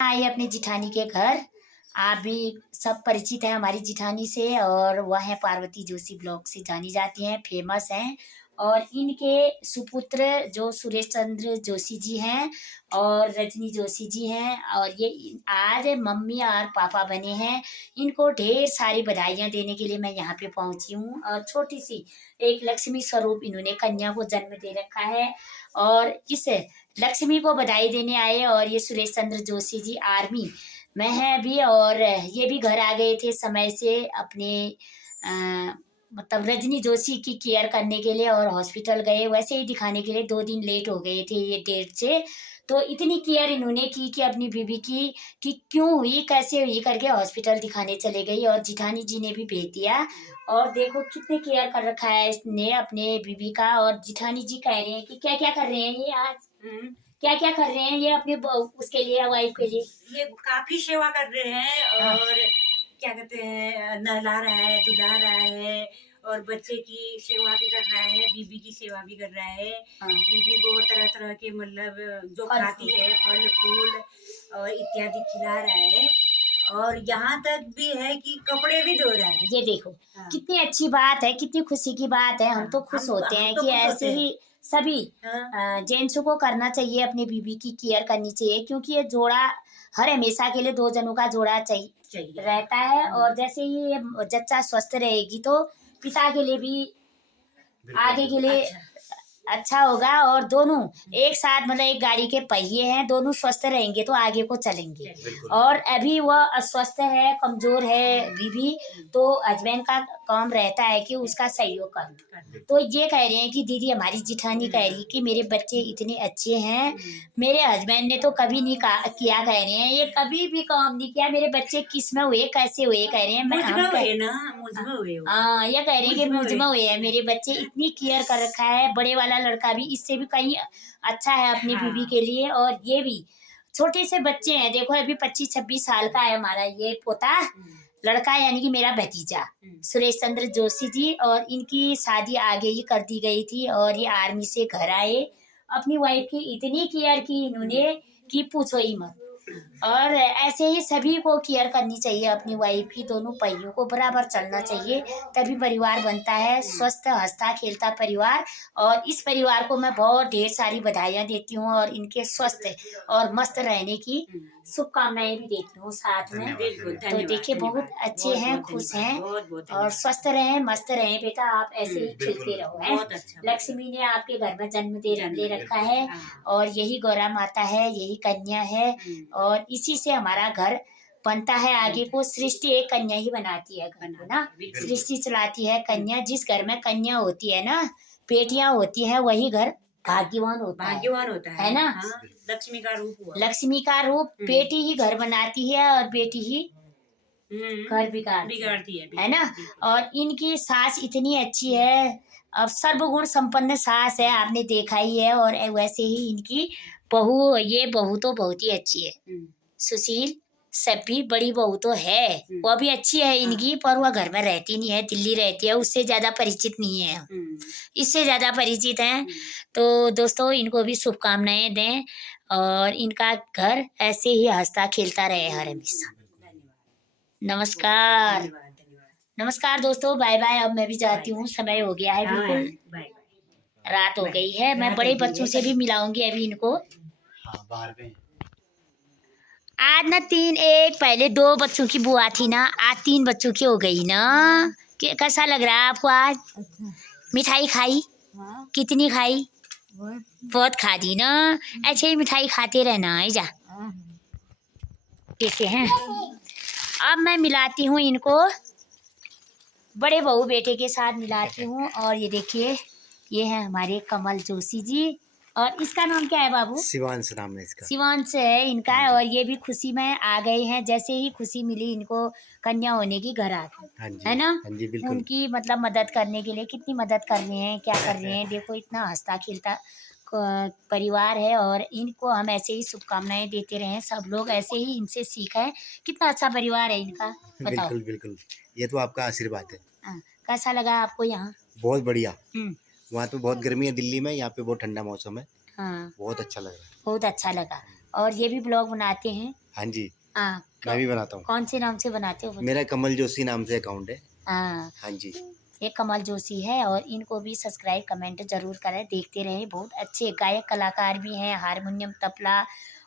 आए अपने जिठानी के घर। आप भी सब परिचित हैं हमारी जिठानी से, और वह है पार्वती जोशी ब्लॉक से जानी जाती हैं, फेमस हैं। और इनके सुपुत्र जो सुरेश चंद्र जोशी जी हैं और रजनी जोशी जी हैं, और ये आज मम्मी और पापा बने हैं। इनको ढेर सारी बधाइयाँ देने के लिए मैं यहाँ पे पहुँची हूँ। और छोटी सी एक लक्ष्मी स्वरूप इन्होंने कन्या को जन्म दे रखा है, और इस लक्ष्मी को बधाई देने आए। और ये सुरेश चंद्र जोशी जी आर्मी में है अभी, और ये भी घर आ गए थे समय से अपने मतलब रजनी जोशी की केयर करने के लिए, और हॉस्पिटल गए वैसे ही दिखाने के लिए। 2 दिन लेट हो गए थे ये डेट से। तो इतनी केयर इन्होंने की कि अपनी बीबी की कि क्यों हुई कैसे हुई करके हॉस्पिटल दिखाने चले गई, और जिठानी जी ने भी भेज दिया। और देखो कितने केयर कर रखा है इसने अपने बीबी का। और जिठानी जी कह रहे हैं कि क्या क्या कर रहे हैं ये आज, क्या क्या कर रहे हैं ये अपने उसके लिए, वाइफ के लिए। ये काफी सेवा कर रहे हैं, और क्या कहते हैं, नहला रहा है, दुला रहा है, और बच्चे की सेवा भी कर रहा है, बीबी की सेवा भी कर रहा है। बीबी को तरह तरह के मतलब जो खाती है फल फूल और इत्यादि खिला रहा है, और यहाँ तक भी है कि कपड़े भी धो रहा है। ये देखो कितनी अच्छी बात है, कितनी खुशी की बात है। हम तो खुश होते हैं कि ऐसे ही सभी जेंट्स को करना चाहिए, अपनी बीबी की केयर करनी चाहिए, क्योंकि ये जोड़ा हर हमेशा के लिए 2 जनों का जोड़ा चाहिए रहता है। और जैसे ही ये जच्चा स्वस्थ रहेगी तो पिता के लिए भी आगे के लिए अच्छा होगा। और दोनों एक साथ मतलब एक गाड़ी के पहिए हैं, दोनों स्वस्थ रहेंगे तो आगे को चलेंगे। और अभी वह अस्वस्थ है, कमजोर है बीबी, तो हस्बैंड का काम रहता है कि उसका सहयोग करना। तो ये कह रहे हैं कि दीदी हमारी जिठानी कह रही कि मेरे बच्चे इतने अच्छे हैं, मेरे हस्बैंड ने तो कभी नहीं किया, कह रहे हैं ये कभी भी काम नहीं किया, मेरे बच्चे किस में हुए कैसे हुए, कह रहे हैं ये कह रहे हैं कि मुझ में हुए हैं मेरे बच्चे। इतनी केयर कर रखा है, बड़े वाला लड़का भी इससे भी कहीं अच्छा है अपनी बीबी के लिए। और ये भी छोटे से बच्चे हैं, देखो अभी 25-26 साल का है हमारा ये पोता लड़का, यानी कि मेरा भतीजा सुरेश चंद्र जोशी जी। और इनकी शादी आगे ही कर दी गई थी, और ये आर्मी से घर आए। अपनी वाइफ की इतनी केयर की इन्होंने कि पूछो ही मत। और ऐसे ही सभी को केयर करनी चाहिए अपनी वाइफ की, दोनों पहियों को बराबर चलना चाहिए, तभी परिवार बनता है स्वस्थ हंसता खेलता परिवार। और इस परिवार को मैं बहुत ढेर सारी बधाइयाँ देती हूँ, और इनके स्वस्थ और मस्त रहने की शुभकामनाएं भी देती हूँ साथ में। तो देखिए बहुत अच्छे हैं, खुश हैं, और स्वस्थ रहें मस्त रहें बेटा, आप ऐसे ही खिलते रहो हैं। लक्ष्मी ने आपके घर में जन्म दे रखा है, और यही गौरा माता है, यही कन्या है, और इसी से हमारा घर बनता है आगे को। सृष्टि एक कन्या ही बनाती है घर को ना, सृष्टि चलाती है कन्या। जिस घर में कन्या होती है ना, बेटियां होती हैं, वही घर भाग्यवान होता है ना। लक्ष्मी का रूप हुआ, लक्ष्मी का रूप बेटी ही घर बनाती है, और बेटी ही घर बिगाड़ती है ना। और इनकी सास इतनी अच्छी है, अब सर्वगुण संपन्न सास है, आपने देखा ही है। और वैसे ही इनकी बहू, ये बहू तो बहुत ही अच्छी है, सुशील सभी बड़ी बहू तो है, वो भी अच्छी है इनकी, पर वह घर में रहती नहीं है, दिल्ली रहती है, उससे ज्यादा परिचित नहीं है, इससे ज्यादा परिचित हैं। तो दोस्तों इनको भी शुभकामनाएं दें, और इनका घर ऐसे ही हंसता खेलता रहे हर हमेशा। नमस्कार नमस्कार दोस्तों, बाय बाय। अब मैं भी जाती हूँ, समय हो गया है, बिल्कुल रात हो गई है। मैं बड़े बच्चों से भी मिलाऊंगी अभी इनको। आज ना एक पहले 2 बच्चों की बुआ थी ना, आज 3 बच्चों की हो गई ना। कैसा लग रहा है आपको आज? मिठाई खाई? कितनी खाई? बहुत खा दी ना। ऐसे ही मिठाई खाते रहना है जा। कैसे हैं? अब मैं मिलाती हूँ इनको, बड़े बहू बेटे के साथ मिलाती हूँ। और ये देखिए ये है हमारे कमल जोशी जी, और इसका नाम क्या है बाबू? शिवांश नाम है इसका। शिवांश है इनका। और ये भी खुशी में आ गए हैं, जैसे ही खुशी मिली इनको कन्या होने की, घर आ गए, है ना। उनकी मतलब मदद करने के लिए कितनी मदद कर रहे हैं, क्या कर रहे हैं, देखो इतना हंसता खेलता परिवार है। और इनको हम ऐसे ही शुभकामनाएं देते रहे, सब लोग ऐसे ही इनसे सीखा है। कितना अच्छा परिवार है इनका, बताओ। बिल्कुल बिल्कुल, ये तो आपका आशीर्वाद है। कैसा लगा आपको यहाँ? बहुत बढ़िया। वहाँ तो बहुत गर्मी है दिल्ली में, यहाँ पे बहुत ठंडा मौसम है। हाँ बहुत अच्छा लगा। बहुत अच्छा लगा। और ये भी ब्लॉग बनाते हैं। हाँ जी, हाँ, मैं भी बनाता हूँ। कौन से नाम से बनाते हो? मेरा कमल जोशी नाम से अकाउंट है। हाँ, हाँ जी, ये कमल जोशी है और इनको भी सब्सक्राइब कमेंट जरूर करें, देखते रहें। बहुत अच्छे गायक कलाकार भी हैं, हारमोनियम तबला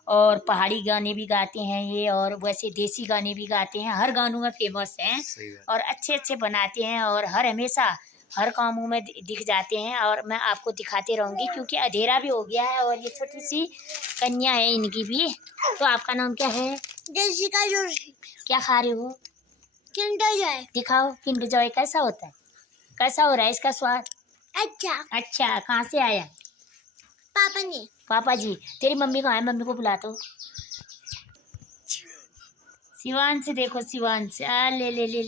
और पहाड़ी गाने भी गाते हैं ये, और वैसे देसी गाने भी गाते हैं, हर गानों में फेमस हैं सही बात। और अच्छे अच्छे बनाते हैं और हर हमेशा हर कामों में दिख जाते हैं। और मैं आपको दिखाते रहूँगी क्योंकि अंधेरा भी हो गया है और ये छोटी सी कन्या है इनकी भी। तो आपका नाम क्या है? जैसिका जोशी। क्या खा रहे हो? Kinder Joy. दिखाओ किंडर जॉय कैसा होता है, कैसा हो रहा है इसका स्वाद? अच्छा। अच्छा, कहाँ से आया? पापा ने। पापा जी। तेरी मम्मी कहाँ है? मम्मी को बुला दो। शिवांश, देखो शिवांश, ले ले ले ले।